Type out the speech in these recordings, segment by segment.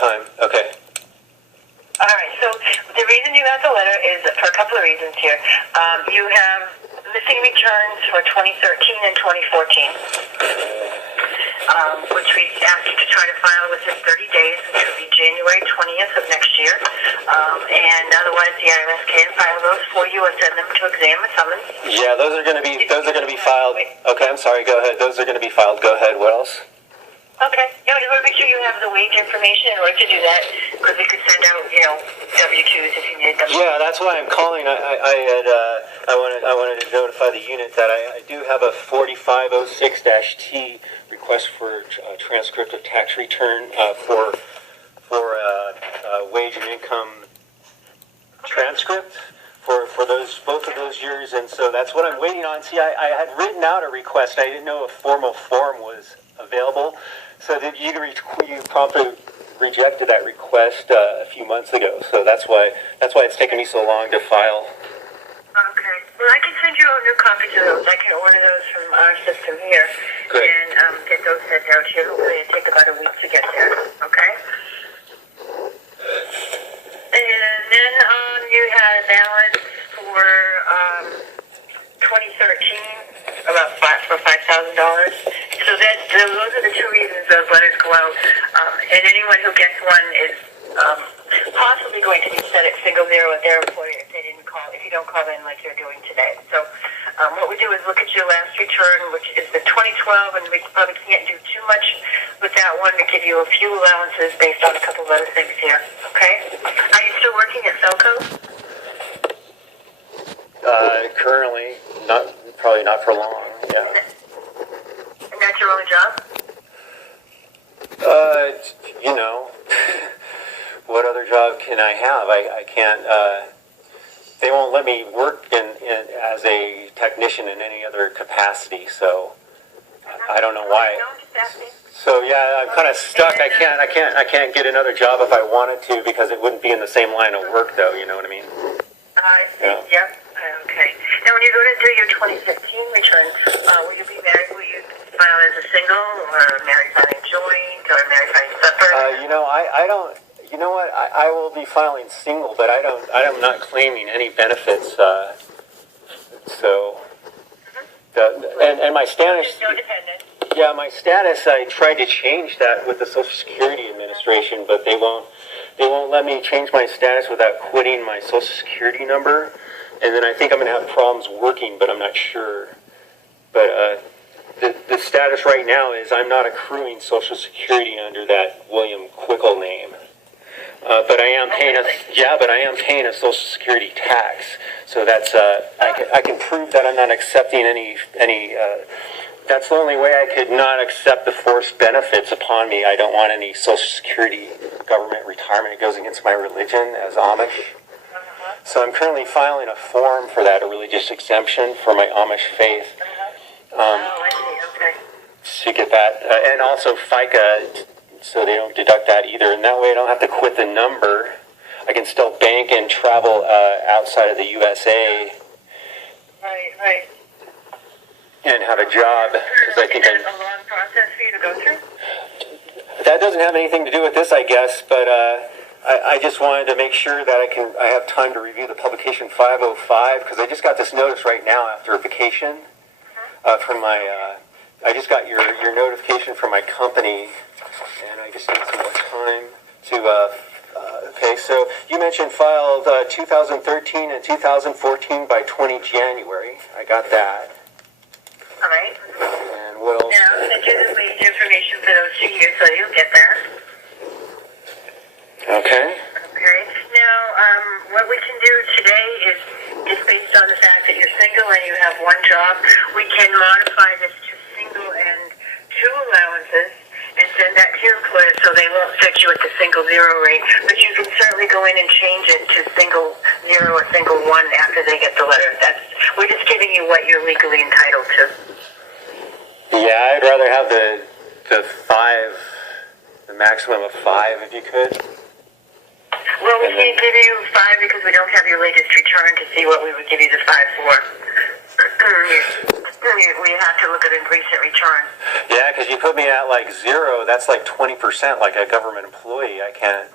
time. Okay. All right, so the reason you got the letter is for a couple of reasons here. You have missing returns for 2013 and 2014, which we asked you to try to file within 30 days, which would be January 20th of next year. And otherwise, the IRS can file those for you and send them to exam and summons. Yeah, those are going to be filed. Okay, I'm sorry. Go ahead. Those are going to be filed. Go ahead. What else? Okay. Yeah, we want to make sure you have the wage information in order to do that, because we could send out, W-2s if you needed them. Yeah, that's why I'm calling. I wanted to notify the unit that I do have a 4506-T request for transcript of tax return for wage and income transcript for both of those years, and so that's what I'm waiting on. See, I had written out a request. I didn't know a formal form was available. So that you promptly rejected that request a few months ago. So that's why it's taken me so long to file. Okay. Well, I can send you a new copy of those. I can order those from our system here. Great. And get those sent out to you. Hopefully it'll take about a week to get there. Okay? And then you had a balance for 2013 for $5,000. So those are the two reasons those letters go out. And anyone who gets one is possibly going to be set at single zero at their employer if you don't call in like you're doing today. So what we do is look at your last return, which is the 2012, and we probably can't do too much with that one to give you a few allowances based on a couple of other things here. Okay? Are you still working at Selco? Currently, probably not for long. Yeah. And that's your only job? What other job can I have? I can't. They won't let me work as a technician in any other capacity. So I don't know why. So yeah, I'm kind of stuck. I can't get another job if I wanted to, because it wouldn't be in the same line of work, though. You know what I mean? I see. Yeah. Yep. Okay. Now, when you go to do your 2015 return, will you be married? Will you file as a single, or married filing joint, or married filing separate? I don't. You know what? I will be filing single, but I'm not claiming any benefits. And my status. No dependent. Yeah, my status. I tried to change that with the Social Security Administration, but they won't let me change my status without quitting my Social Security number. And then I think I'm going to have problems working, but I'm not sure. But the status right now is I'm not accruing Social Security under that William Quickle name. But I am paying a Social Security tax. So that's I can prove that I'm not accepting any. That's the only way I could not accept the forced benefits upon me. I don't want any Social Security government retirement. It goes against my religion as Amish. So I'm currently filing a form for that, a religious exemption for my Amish faith. I see. Okay. To get that, and also FICA, so they don't deduct that either. And that way I don't have to quit the number. I can still bank and travel outside of the USA. Right. And have a job, because I think Is that a long process for you to go through? That doesn't have anything to do with this, I guess, but I just wanted to make sure that I have time to review the publication 505, because I just got this notice right now after vacation from my, I just got your notification from my company, and I just need some more time to, okay, so you mentioned filed 2013 and 2014 by 20 January. I got that. All right. And what else? Now, send you the wage information for those 2 years, so you'll get that. Okay. Okay. Now, what we can do today is just based on the fact that you're single and you have one job, we can modify this to single and two allowances and send that to your employer so they won't set you at the single zero rate. But you can certainly go in and change it to single zero or single one after they get the letter. We're just giving you what you're legally entitled to. Yeah, I'd rather have the maximum of 5 if you could. Well, we can't give you 5 because we don't have your latest return to see what we would give you the 5 for. We have to look at a recent return. Yeah, because you put me at like 0. That's like 20%, like a government employee. I can't.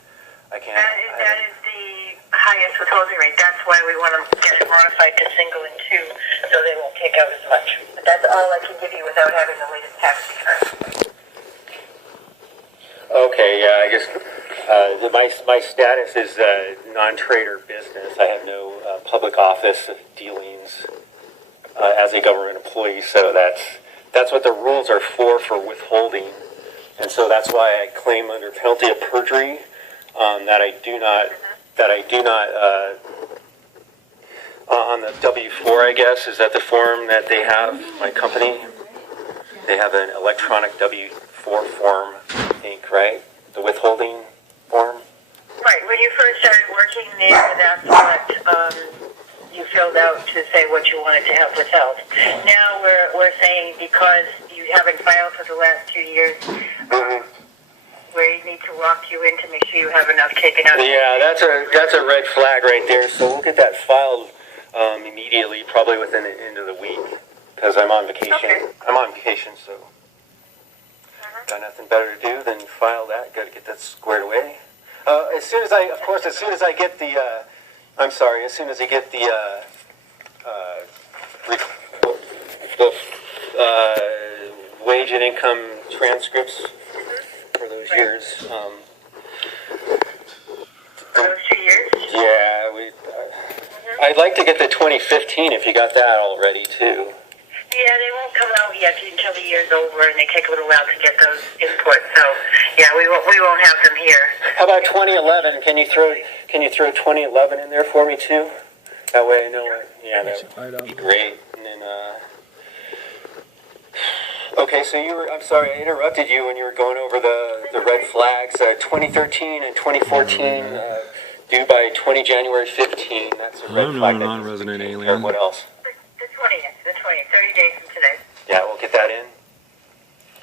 That is the highest withholding rate. That's why we want to get it modified to single and two, so they won't take out as much. But that's all I can give you without having the latest tax return. Okay, yeah, I guess my status is non-trader business. I have no public office dealings as a government employee, so that's what the rules are for withholding, and so that's why I claim under penalty of perjury that I do not on the W-4, I guess, is that the form that they have, my company? They have an electronic W-4 form, I think, right? The withholding form? Right, when you first started working there, that's what you filled out to say what you wanted to have withheld. Now we're saying because you haven't filed for the last 2 years, we need to walk you in to make sure you have enough taken out. Yeah, that's a red flag right there. So we'll get that filed immediately, probably within the end of the week, because I'm on vacation. Okay. I'm on vacation, so got nothing better to do than file that. Got to get that squared away. As soon as I get the, as soon as I get the wage and income transcripts for those years. For those 2 years? Yeah, I'd like to get the 2015 if you got that already too. Yeah, they won't come out yet until the year's over, and they take a little while to get those inputs. So, yeah, we won't have them here. How about 2011? Can you throw 2011 in there for me too? That way I know it. Yeah, that would be great. And then, okay, so I'm sorry I interrupted you when you were going over the red flags. 2013 and 2014 due by January 15. That's a red flag. Non-resident Or alien. what else? The 20th, 30 days from today. Yeah, we'll get that in.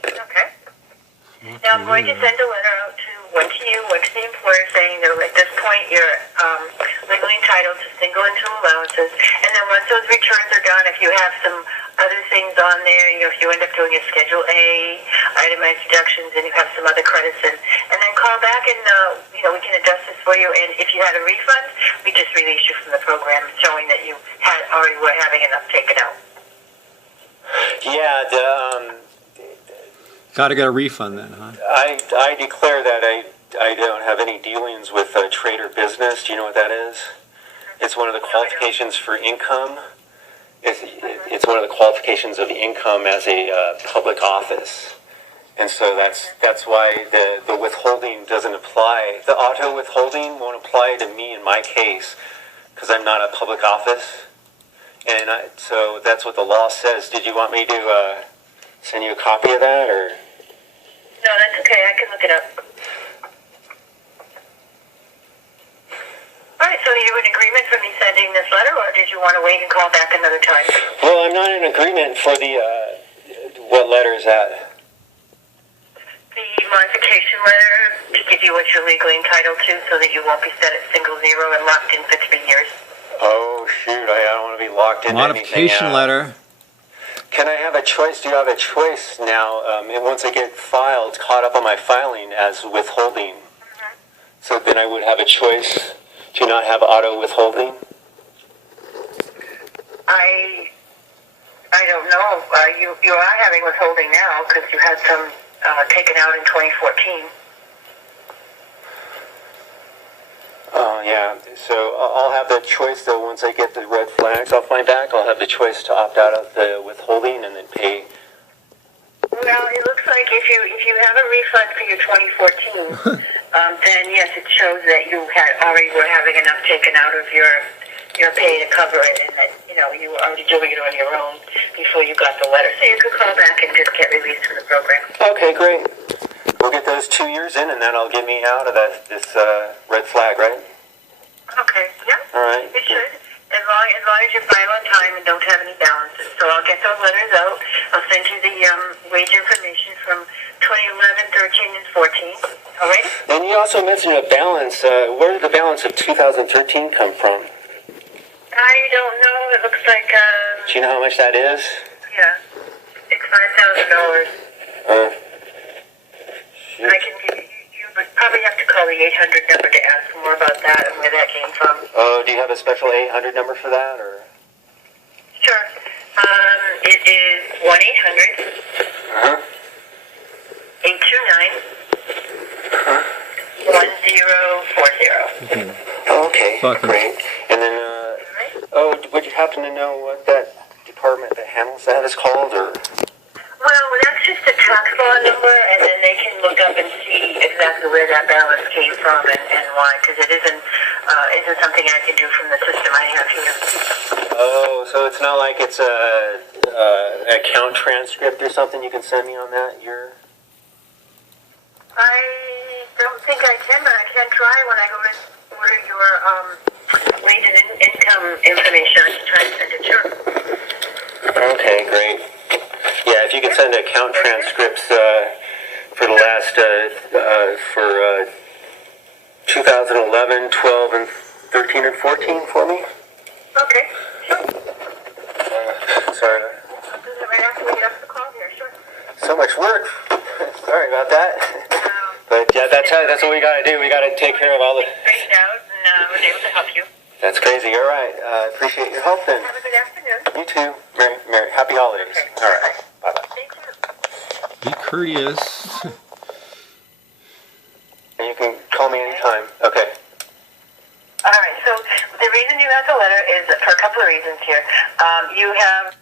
Okay. Now I'm going to send a letter out to one to you, one to the employer, saying that at this point you're legally entitled to single and two allowances. And then once those returns are done, if you have some other things on there, if you end up doing a Schedule A, itemized deductions, and you have some other credits in, and then call back and we can adjust this for you. And if you had a refund, we just release you from the program, showing that you already were having enough taken out. Yeah, Got to get a refund then, huh? I declare that I don't have any dealings with trader business. Do you know what that is? It's one of the qualifications for income. It's one of the qualifications of income as a public office. And so that's why the withholding doesn't apply. The auto withholding won't apply to me in my case because I'm not a public office. And so that's what the law says. Did you want me to send you a copy of that, or? No, that's okay. I can look it up. All right, so are you in agreement for me sending this letter, or did you want to wait and call back another time? Well, I'm not in agreement for the, what letter is that? The modification letter to give you what you're legally entitled to so that you won't be set at single zero and locked in for 3 years. Oh, shoot, I don't want to be locked into Modification letter. Can I have a choice? Do you have a choice now? And once I get filed, caught up on my filing as withholding, so then I would have a choice to not have auto withholding? I don't know. You are having withholding now because you had some taken out in 2014. Oh, yeah. So I'll have the choice, though, once I get the red flags off my back, I'll have the choice to opt out of the withholding and then pay. Well, it looks like if you have a refund for your 2014, then yes, it shows that you already were having enough taken out of your pay to cover it, and that you were already doing it on your own before you got the letter. So you could call back and just get released from the program. Okay, great. We'll get those 2 years in, and then I'll get me out of this red flag, right? Okay, yeah. All right. It should. As long as you file on time and don't have any balances. So I'll get those letters out. I'll send you the wage information from 2011, 13, and 14. All right? And you also mentioned a balance. Where did the balance of 2013 come from? I don't know. It looks like... Do you know how much that is? Yeah. $5,000. Shoot. I can give you, you would probably have to call the 800 number to ask more about that and where that came from. Oh, do you have a special 800 number for that, or? Sure. It is 1-800 Uh-huh. 829 1040. Okay, Fucking- great. And then, would you happen to know what that department that handles that is called, or? Well, that's just a tax law number, and then they can look up and see exactly where that balance came from and why, because it isn't something I can do from the system I have here. Oh, so it's not like it's a account transcript or something you can send me on that? I don't think I can, but I can try when I go to order your wage and income information. I can try to send it, sure. Okay, great. Yeah, if you could send account transcripts for the last, for 2011, 12, and 13 and 14 for me. Okay, sure. Sorry. I'll do that right after we get off the call here, sure. So much work. Sorry about that. But yeah, that's what we gotta do. We gotta take care of all the... Straightened out, and I was able to help you. That's crazy. All right. Appreciate your help then. Have a good afternoon. You too. Merry, happy holidays. Okay. All right. Bye-bye. Thank you. Be courteous. And you can call me anytime. Okay. All right, so the reason you got the letter is for a couple of reasons here. You have